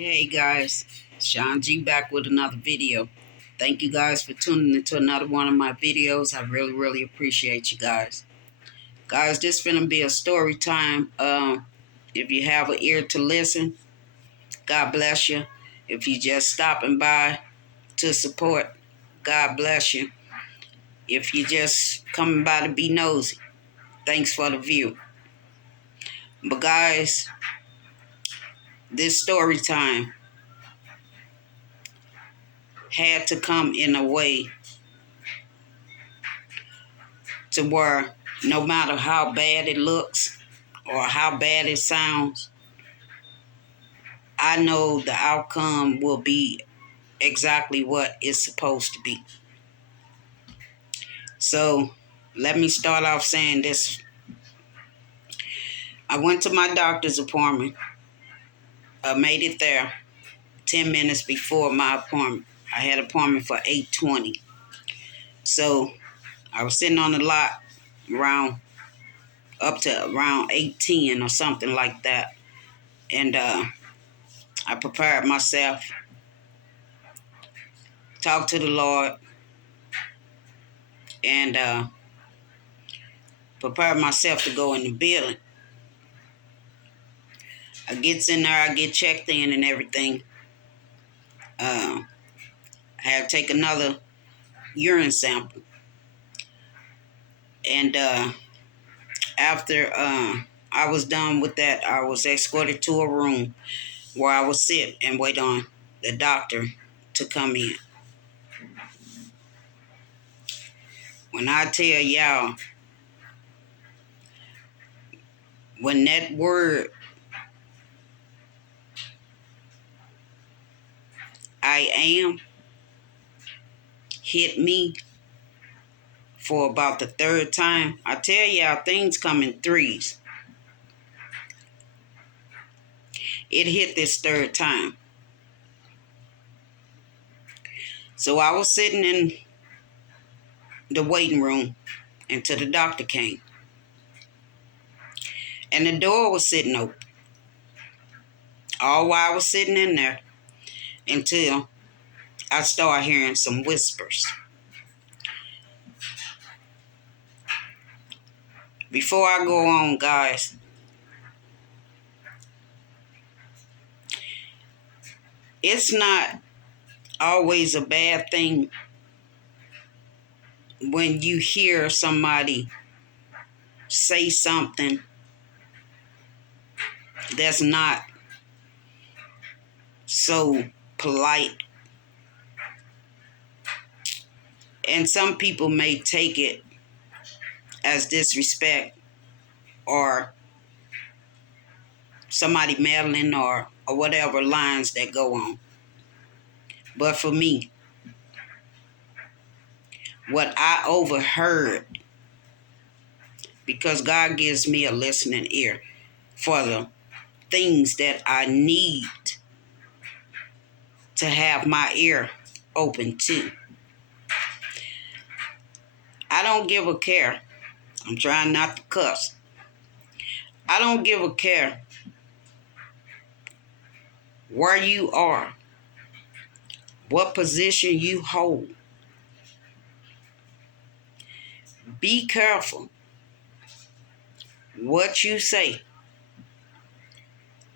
Hey guys, Sean G back with another video. Thank you guys for tuning into another one of my videos. I really appreciate you guys. Guys, this finna be a story time. If you have an ear to listen, God bless you. If you just stopping by to support, God bless you. If you just coming by to be nosy, thanks for the view. But guys, this story time had to come in a way to where no matter how bad it looks or how bad it sounds, I know the outcome will be exactly what it's supposed to be. So let me start off saying this. I went to my doctor's appointment. I made it there 10 minutes before my appointment. I had an appointment for 8:20. So I was sitting on the lot up to around 8:10 or something like that. And I prepared myself, talked to the Lord, and prepared myself to go in the building. I gets in there, I get checked in and everything. I had to take another urine sample. And after I was done with that, I was escorted to a room where I would sit and wait on the doctor to come in. When I tell y'all, when that word I am hit me for about the third time, I tell y'all things come in threes. It hit this third time. So I was sitting in the waiting room until the doctor came. And the door was sitting open. All while I was sitting in there until I started hearing some whispers. Before I go on, guys, it's not always a bad thing when you hear somebody say something that's not so polite. And some people may take it as disrespect or somebody meddling or whatever lines that go on. But for me, what I overheard, because God gives me a listening ear for the things that I need to have my ear open to. I don't give a care. I'm trying not to cuss. I don't give a care where you are, what position you hold. Be careful what you say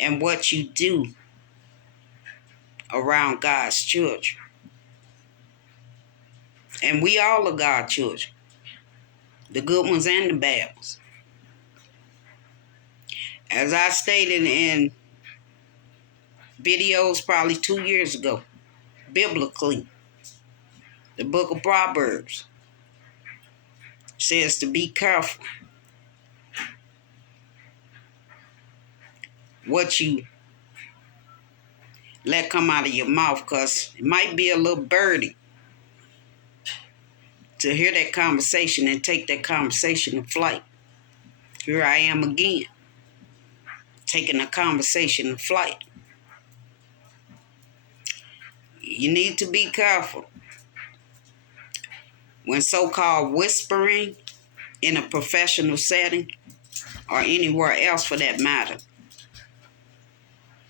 and what you do around God's children. And we all are God's children, the good ones and the bad ones. As I stated in videos probably 2 years ago, biblically, the book of Proverbs says to be careful what you let come out of your mouth, because it might be a little birdie to hear that conversation and take that conversation to flight. Here I am again, taking a conversation to flight. You need to be careful when so-called whispering in a professional setting or anywhere else for that matter.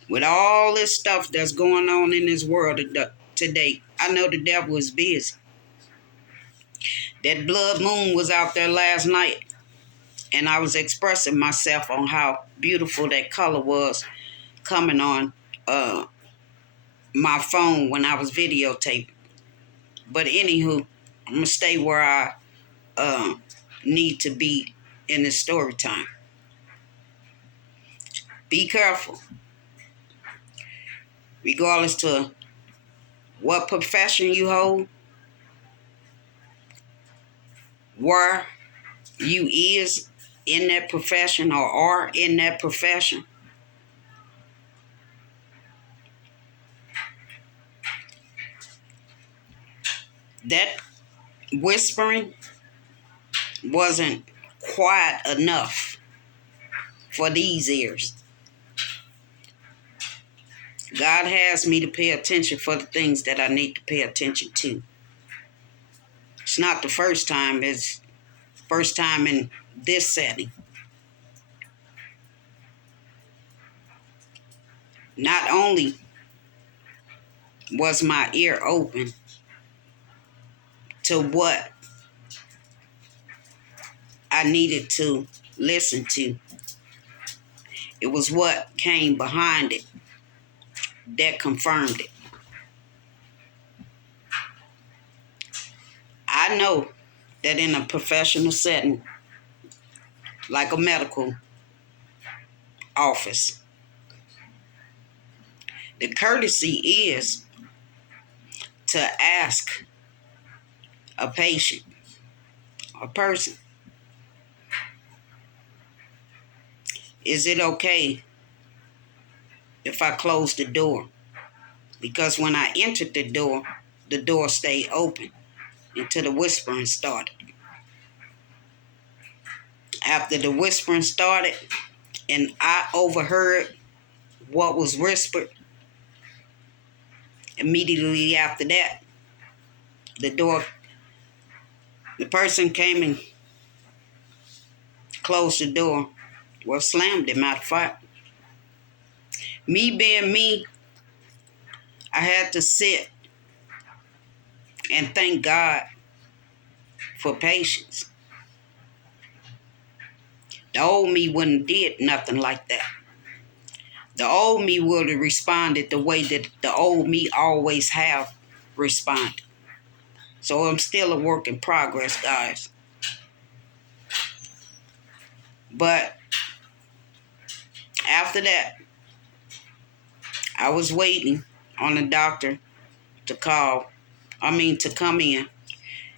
With all this stuff that's going on in this world today, I know the devil is busy. That blood moon was out there last night, and I was expressing myself on how beautiful that color was coming on my phone when I was videotaping. But anywho, I'm going to stay where I need to be in this story time. Be careful. Regardless to what profession you hold, where you is in that profession or are in that profession, that whispering wasn't quiet enough for these ears. God has me to pay attention for the things that I need to pay attention to. It's not the first time, it's first time in this setting. Not only was my ear open to what I needed to listen to, it was what came behind it that confirmed it. I know that in a professional setting, like a medical office, the courtesy is to ask a patient, a person, is it okay if I close the door? Because when I entered the door stayed open until the whispering started. After the whispering started and I overheard what was whispered, immediately after that, the person came and closed the door. Well, slammed it, matter of fact. Me being me, I had to sit and thank God for patience. The old me wouldn't have did nothing like that. The old me would have responded the way that the old me always have responded. So I'm still a work in progress, guys. But after that, I was waiting on the doctor to come in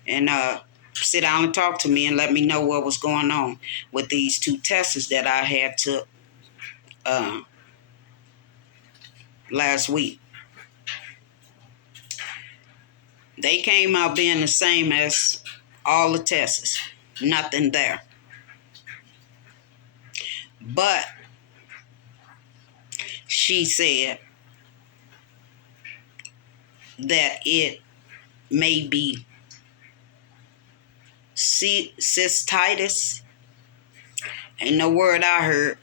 and sit down and talk to me and let me know what was going on with these 2 tests that I had took last week. They came out being the same as all the tests. Nothing there. But she said that it may be cystitis. Ain't no word I heard.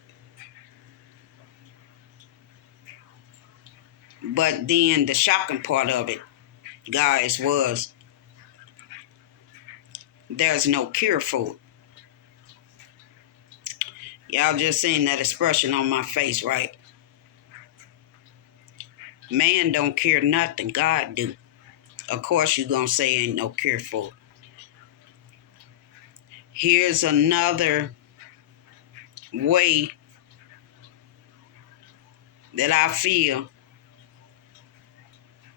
But then the shocking part of it, guys, was there's no cure for it. Y'all just seen that expression on my face, right? Man don't cure nothing, God do. Of course you gonna say ain't no cure for it. Here's another way that I feel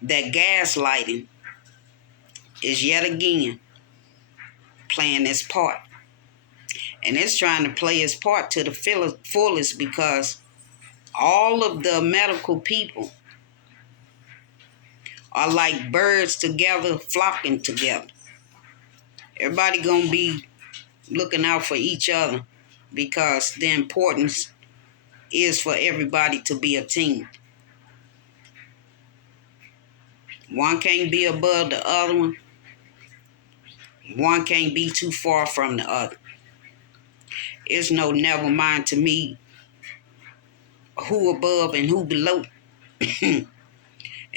that gaslighting is yet again playing its part. And it's trying to play its part to the fullest because all of the medical people are like birds together, flocking together. Everybody gonna be looking out for each other because the importance is for everybody to be a team. One can't be above the other one. One can't be too far from the other. It's no never mind to me who above and who below. It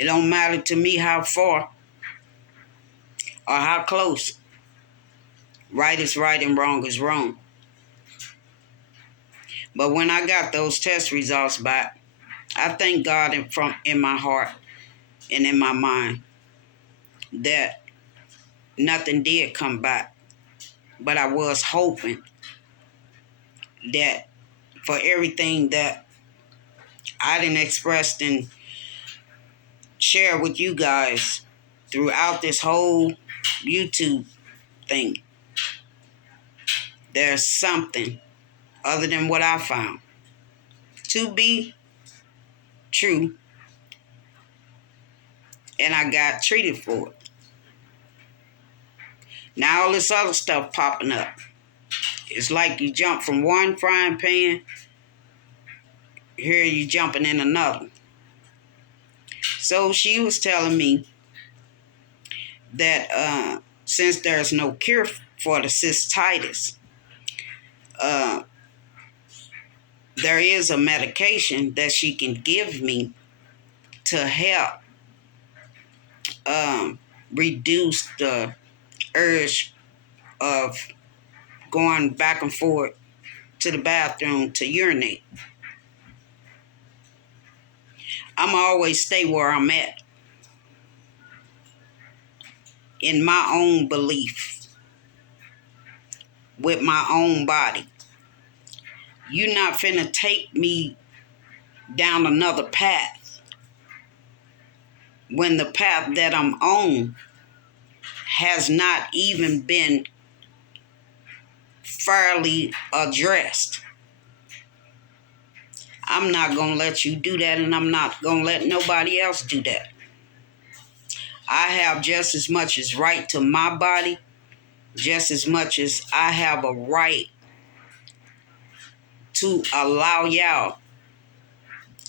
don't matter to me how far or how close. Right is right and wrong is wrong. But when I got those test results back, I thank God in my heart and in my mind that nothing did come back. But I was hoping that for everything that I didn't express and share with you guys throughout this whole YouTube thing, there's something other than what I found to be true, and I got treated for it. Now all this other stuff popping up. It's like you jump from one frying pan, here you jumping in another. So she was telling me that since there's no cure for the cystitis, there is a medication that she can give me to help reduce the urge of going back and forth to the bathroom to urinate. I'm always stay where I'm at in my own belief with my own body. You're not finna take me down another path when the path that I'm on has not even been fairly addressed. I'm not going to let you do that, and I'm not going to let nobody else do that. I have just as much as right to my body, just as much as I have a right to allow y'all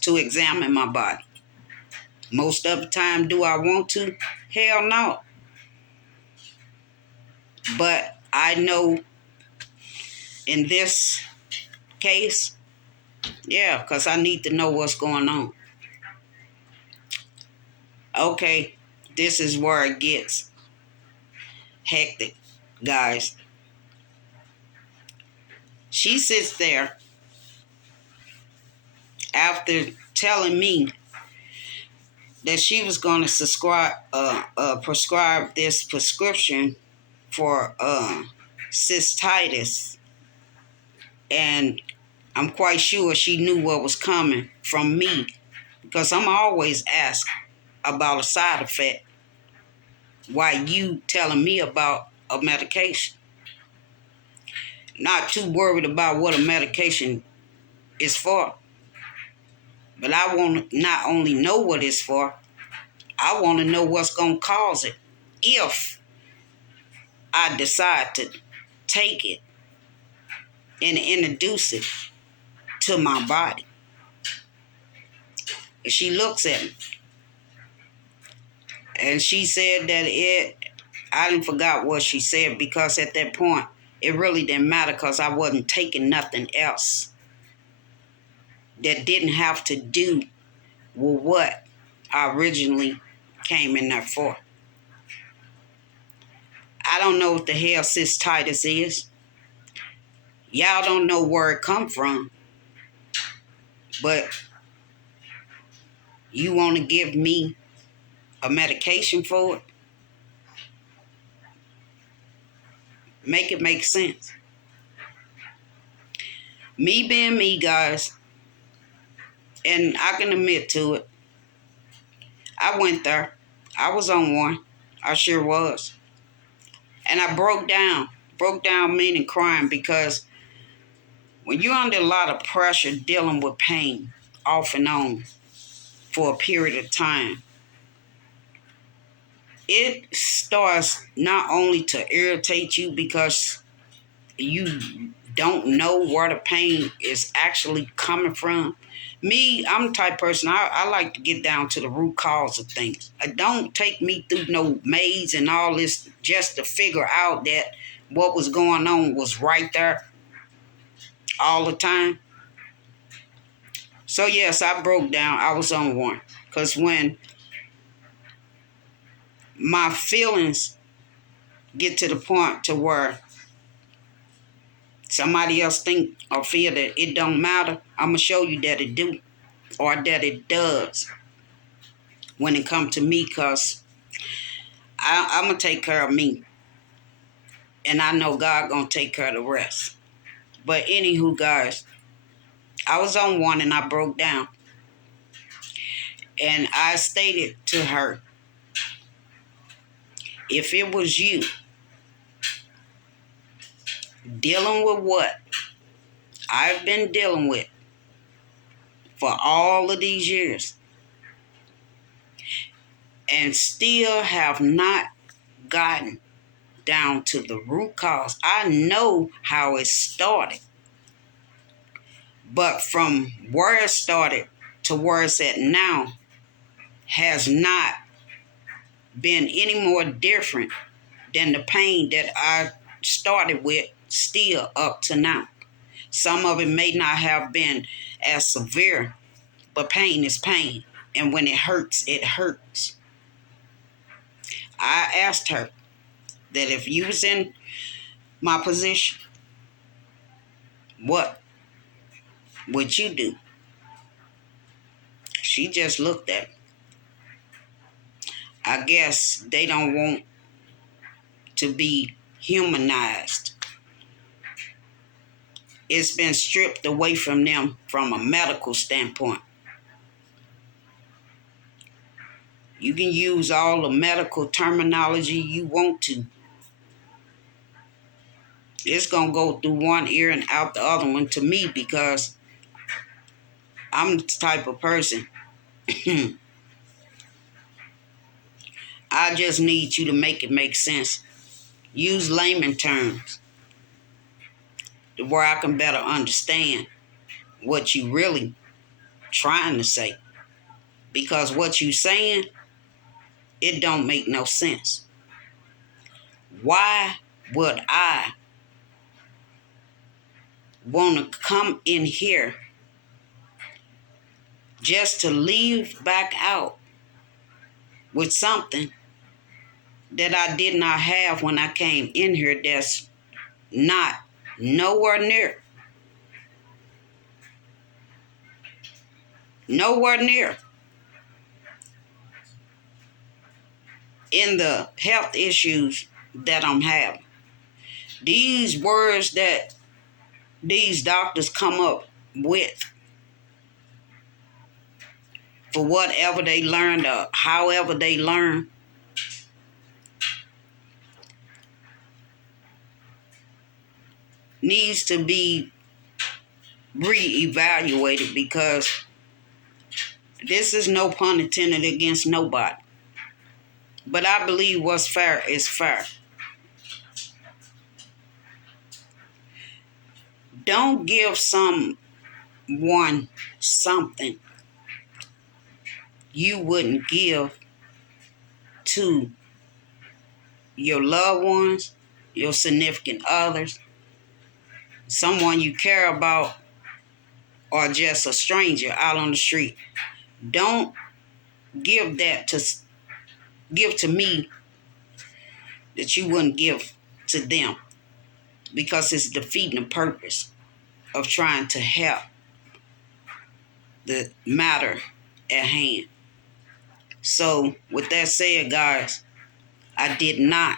to examine my body. Most of the time, do I want to? Hell no. But I know in this case, yeah, because I need to know what's going on. Okay, this is where it gets hectic, guys. She sits there after telling me that she was going to prescribe this prescription for cystitis, and I'm quite sure she knew what was coming from me, because I'm always asked about a side effect. Why you telling me about a medication? Not too worried about what a medication is for, but I want to not only know what it's for, I want to know what's going to cause it if I decide to take it and introduce it to my body. And she looks at me and she said that I didn't forgot what she said, because at that point it really didn't matter, because I wasn't taking nothing else that didn't have to do with what I originally came in there for. I don't know what the hell cystitis is. Y'all don't know where it come from. But you want to give me a medication for it? Make it make sense. Me being me, guys, and I can admit to it, I went there. I was on one. I sure was. And I broke down. Broke down meaning crying, because when you're under a lot of pressure dealing with pain off and on for a period of time, it starts not only to irritate you because you don't know where the pain is actually coming from. Me, I'm the type of person, I like to get down to the root cause of things. Don't take me through no maze and all this just to figure out that what was going on was right there all the time. So yes, I broke down. I was on one. Because when my feelings get to the point to where somebody else think or feel that it don't matter, I'm going to show you that it do, or that it does when it come to me, because I'm going to take care of me. And I know God going to take care of the rest. But anywho, guys, I was on one and I broke down. And I stated to her, if it was you dealing with what I've been dealing with for all of these years and still have not gotten down to the root cause, I know how it started. But from where it started to where it's at now has not been any more different than the pain that I started with still up to now. Some of it may not have been as severe, but pain is pain. And when it hurts, it hurts. I asked her that if you was in my position, what would you do? She just looked at me. I guess they don't want to be humanized. It's been stripped away from them from a medical standpoint. You can use all the medical terminology you want to. It's going to go through one ear and out the other one to me, because I'm the type of person. I just need you to make it make sense. Use layman terms where I can better understand what you really trying to say. Because what you saying, it don't make no sense. Why would I want to come in here just to leave back out with something that I did not have when I came in here, that's not nowhere near in the health issues that I'm having. These words that these doctors come up with for whatever they learned or however they learn, needs to be reevaluated, because this is no pun intended against nobody. But I believe what's fair is fair. Don't give someone something you wouldn't give to your loved ones, your significant others, someone you care about, or just a stranger out on the street. Don't give to me that you wouldn't give to them, because it's defeating the purpose of trying to help the matter at hand. So with that said, guys, I did not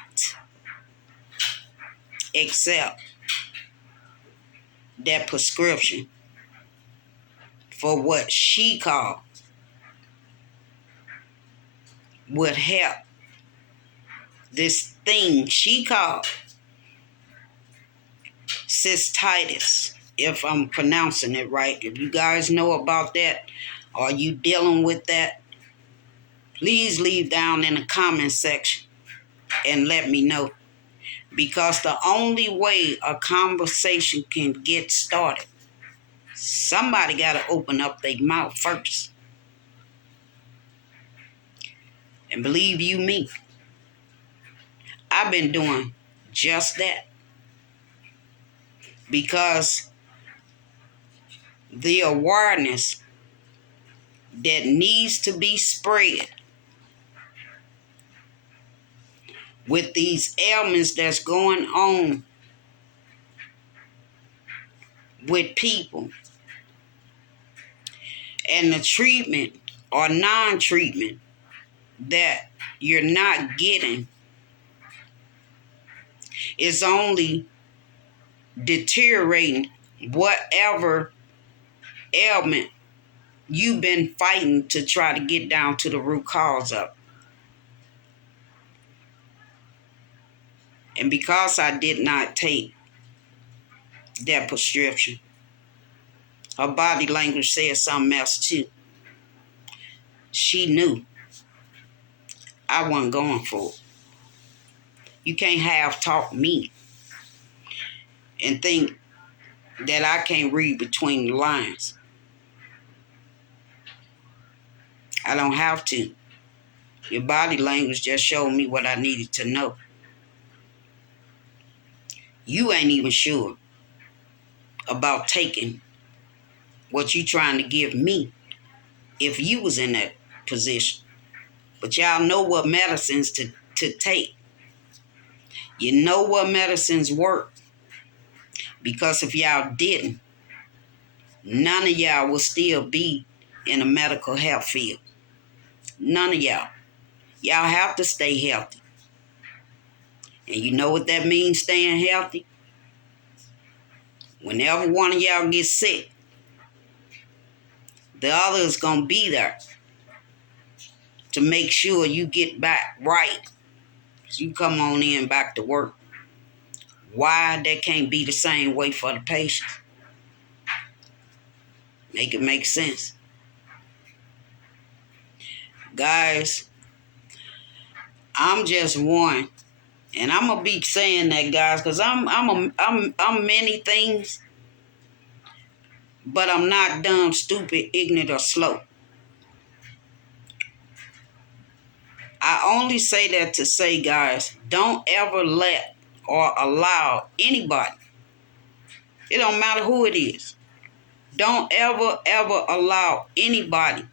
accept that prescription for what she called would help this thing she called cystitis, if I'm pronouncing it right. If you guys know about that, or you dealing with that, please leave down in the comment section and let me know. Because the only way a conversation can get started, somebody got to open up their mouth first. And believe you me, I've been doing just that. Because the awareness that needs to be spread with these ailments that's going on with people, and the treatment or non-treatment that you're not getting is only deteriorating whatever ailment you've been fighting to try to get down to the root cause of. And because I did not take that prescription, her body language said something else too. She knew I wasn't going for it. You can't half talk me and think that I can't read between the lines. I don't have to. Your body language just showed me what I needed to know. You ain't even sure about taking what you trying to give me if you was in that position. But y'all know what medicines to take. You know what medicines work. Because if y'all didn't, none of y'all will still be in the medical health field. None of y'all. Y'all have to stay healthy. And you know what that means, staying healthy? Whenever one of y'all gets sick, the other is going to be there to make sure you get back right. So you come on in back to work. Why that can't be the same way for the patients? Make it make sense. Guys, I'm just one. And I'm gonna be saying that, guys, because I'm many things, but I'm not dumb, stupid, ignorant, or slow. I only say that to say, guys, don't ever let or allow anybody, it don't matter who it is, don't ever allow anybody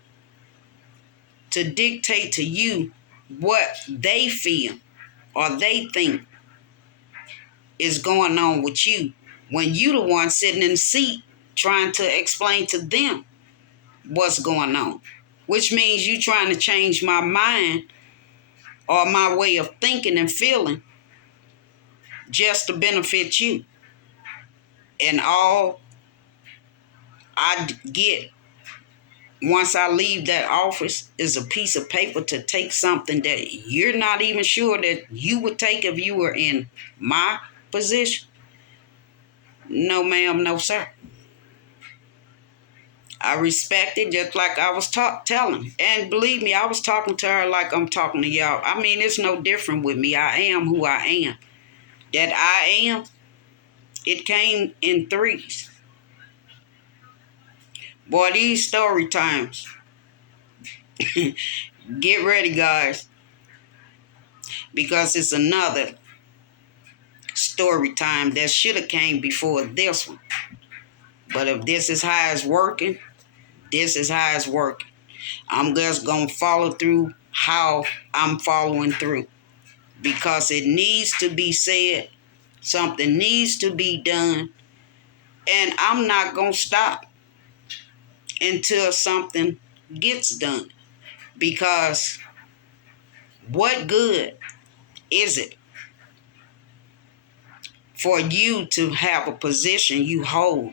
to dictate to you what they feel or they think is going on with you when you the one sitting in the seat trying to explain to them what's going on, which means you trying to change my mind or my way of thinking and feeling just to benefit you. And all I get once I leave that office is a piece of paper to take something that you're not even sure that you would take if you were in my position. No, ma'am, no, sir. I respect it just like I was telling. And believe me, I was talking to her like I'm talking to y'all. I mean, it's no different with me. I am who I am. That I am, it came in threes. Boy, these story times. Get ready, guys. Because it's another story time that should have came before this one. But if this is how it's working, this is how it's working. I'm just going to follow through how I'm following through. Because it needs to be said. Something needs to be done. And I'm not going to stop until something gets done. Because what good is it for you to have a position you hold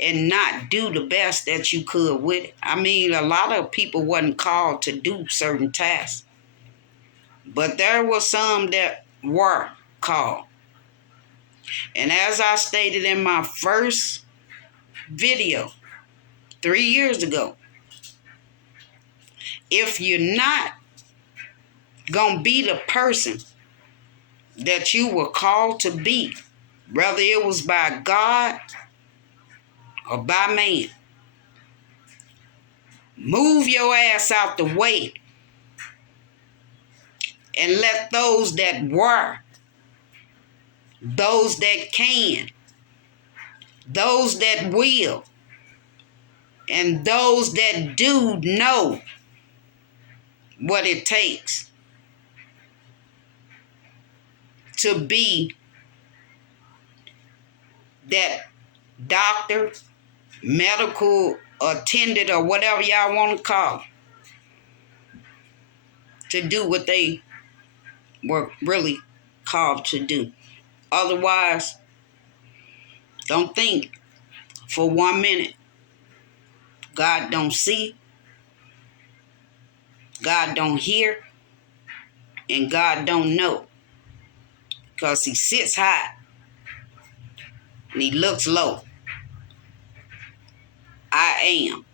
and not do the best that you could with it? I mean, a lot of people wasn't called to do certain tasks. But there were some that were called. And as I stated in my first video 3 years ago, if you're not going to be the person that you were called to be, whether it was by God or by man, move your ass out the way and let those that were, those that can, those that will, And those that do know what it takes to be that doctor, medical attendant, or whatever y'all want to call, to do what they were really called to do. Otherwise, don't think for 1 minute God don't see, God don't hear, and God don't know. Because he sits high and he looks low. I am